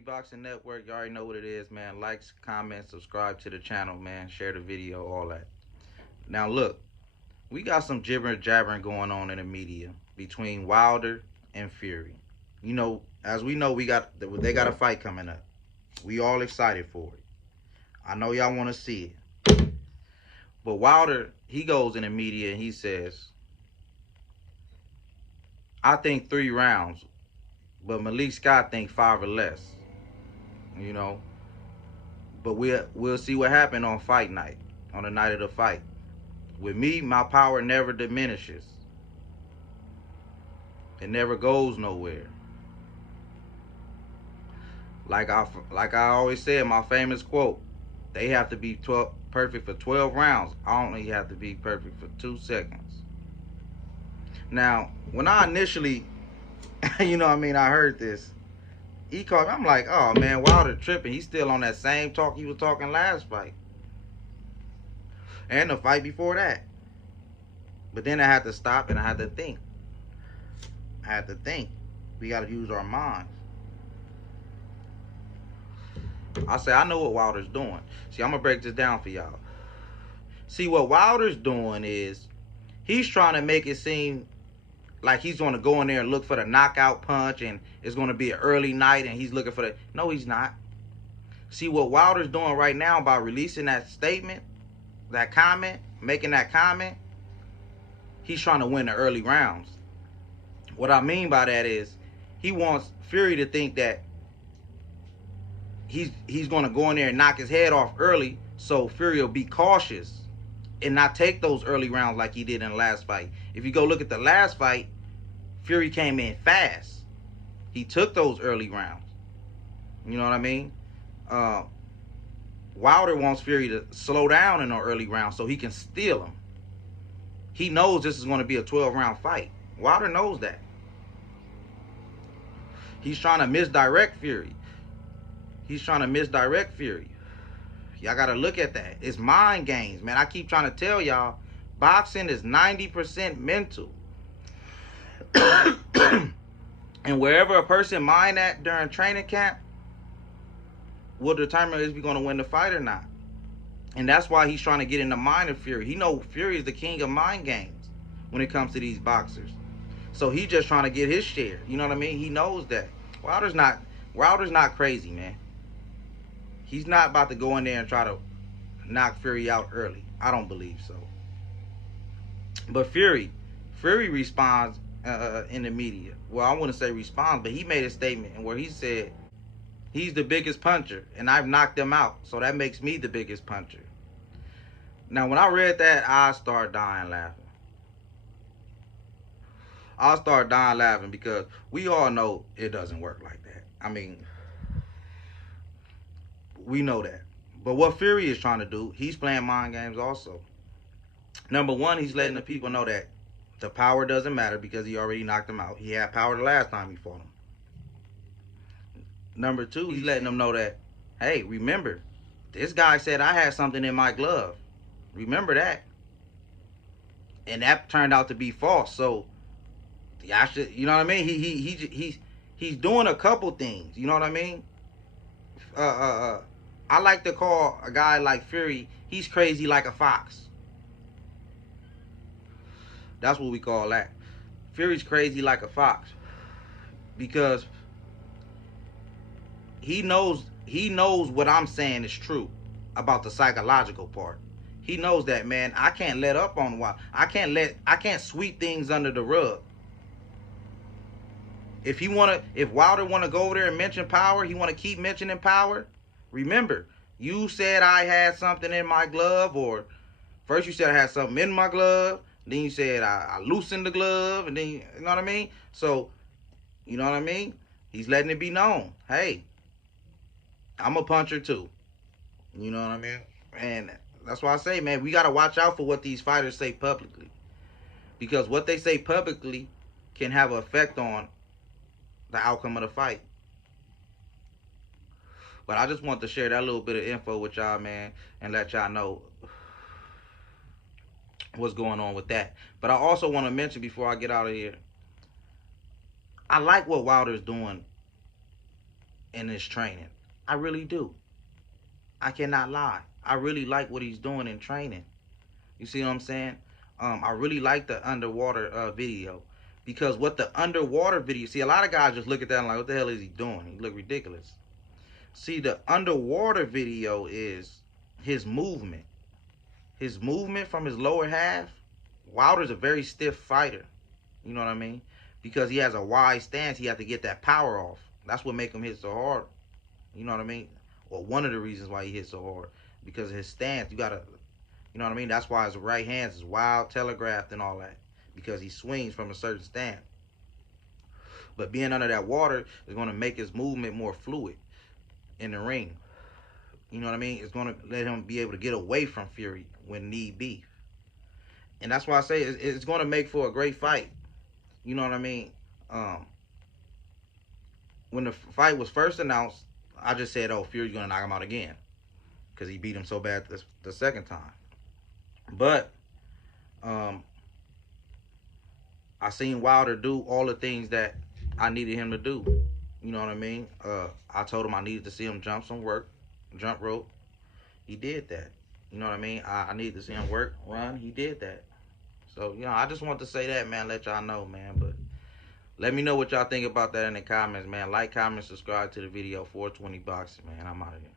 Boxing Network. You already know what it is, man. Likes, comment, subscribe to the channel, man. Share the video, all that. Now, look, we got some gibbering jabbering going on in the media between Wilder and Fury. You know, as we know, they got a fight coming up. We all excited for it. I know y'all want to see it. But Wilder, he goes in the media and he says, I think 3 rounds, but Malik Scott think 5 or less. You know, but we'll see what happened on fight night, on the night of the fight. With me, my power never diminishes. It never goes nowhere. Like I always said, my famous quote: they have to be perfect for 12 rounds. I only have to be perfect for 2 seconds. Now, when I initially, I heard this. He called me. I'm like, oh man, Wilder tripping. He's still on that same talk he was talking last fight, and the fight before that. But then I had to stop and I had to think. We got to use our minds. I say, I know what Wilder's doing. See, I'm going to break this down for y'all. See, what Wilder's doing is he's trying to make it seem like he's going to go in there and look for the knockout punch and it's going to be an early night and he's looking for the... No, he's not. See, what Wilder's doing right now by releasing that statement, that comment, making that comment, he's trying to win the early rounds. What I mean by that is he wants Fury to think that he's going to go in there and knock his head off early, so Fury will be cautious and not take those early rounds like he did in the last fight. If you go look at the last fight, Fury came in fast. He took those early rounds. You know what I mean? Wilder wants Fury to slow down in the early rounds so he can steal him. He knows this is going to be a 12-round fight. Wilder knows that. He's trying to misdirect Fury. Y'all got to look at that. It's mind games, man. I keep trying to tell y'all, boxing is 90% mental. And wherever a person mind at during training camp will determine if he's going to win the fight or not. And that's why he's trying to get in the mind of Fury. He knows Fury is the king of mind games when it comes to these boxers. So he's just trying to get his share. You know what I mean? He knows that. Wilder's not crazy, man. He's not about to go in there and try to knock Fury out early. I don't believe so. But Fury responds in the media. Well, I wouldn't say responds, but he made a statement where he said he's the biggest puncher and I've knocked him out, so that makes me the biggest puncher. Now, when I read that, I started dying laughing. Because we all know it doesn't work like that. I mean, we know that. But what Fury is trying to do, he's playing mind games also. Number one, he's letting the people know that the power doesn't matter because he already knocked him out. He had power the last time he fought him. Number two, he's letting them know that, hey, remember, this guy said I had something in my glove. Remember that. And that turned out to be false. So, yeah, you know what I mean? He's doing a couple things. You know what I mean? I like to call a guy like Fury, he's crazy like a fox. That's what we call that. Fury's crazy like a fox. Because he knows what I'm saying is true about the psychological part. He knows that, man. I can't let up on Wilder. I can't sweep things under the rug. If Wilder wanna go over there and mention power, he wanna keep mentioning power. Remember, you said I had something in my glove, or first you said I had something in my glove, then you said I loosened the glove, and then you know what I mean? So, you know what I mean? He's letting it be known. Hey, I'm a puncher too. You know what I mean? And that's why I say, man, we gotta watch out for what these fighters say publicly. Because what they say publicly can have an effect on the outcome of the fight. But I just want to share that little bit of info with y'all, man, and let y'all know what's going on with that. But I also want to mention before I get out of here, I like what Wilder's doing in his training. I really do. I cannot lie. I really like what he's doing in training. You see what I'm saying? I really like the underwater video, because what the underwater video, see, a lot of guys just look at that and like, what the hell is he doing? He look ridiculous. See, the underwater video is his movement. His movement from his lower half. Wilder's a very stiff fighter. You know what I mean? Because he has a wide stance, he has to get that power off. That's what make him hit so hard. You know what I mean? Or one of the reasons why he hits so hard, because of his stance. You gotta, you know what I mean? That's why his right hand is wild, telegraphed, and all that, because he swings from a certain stance. But being under that water is going to make his movement more fluid in the ring. You know what I mean? It's going to let him be able to get away from Fury when need be. And that's why I say it's going to make for a great fight. You know what I mean? When the fight was first announced, I just said, oh, Fury's going to knock him out again, because he beat him so bad the second time. But I seen Wilder do all the things that I needed him to do. You know what I mean? I told him I needed to see him jump rope. He did that. You know what I mean? I needed to see him work, run. He did that. So, you know, I just want to say that, man. Let y'all know, man. But let me know what y'all think about that in the comments, man. Like, comment, subscribe to the video. 420 Boxing, man. I'm out of here.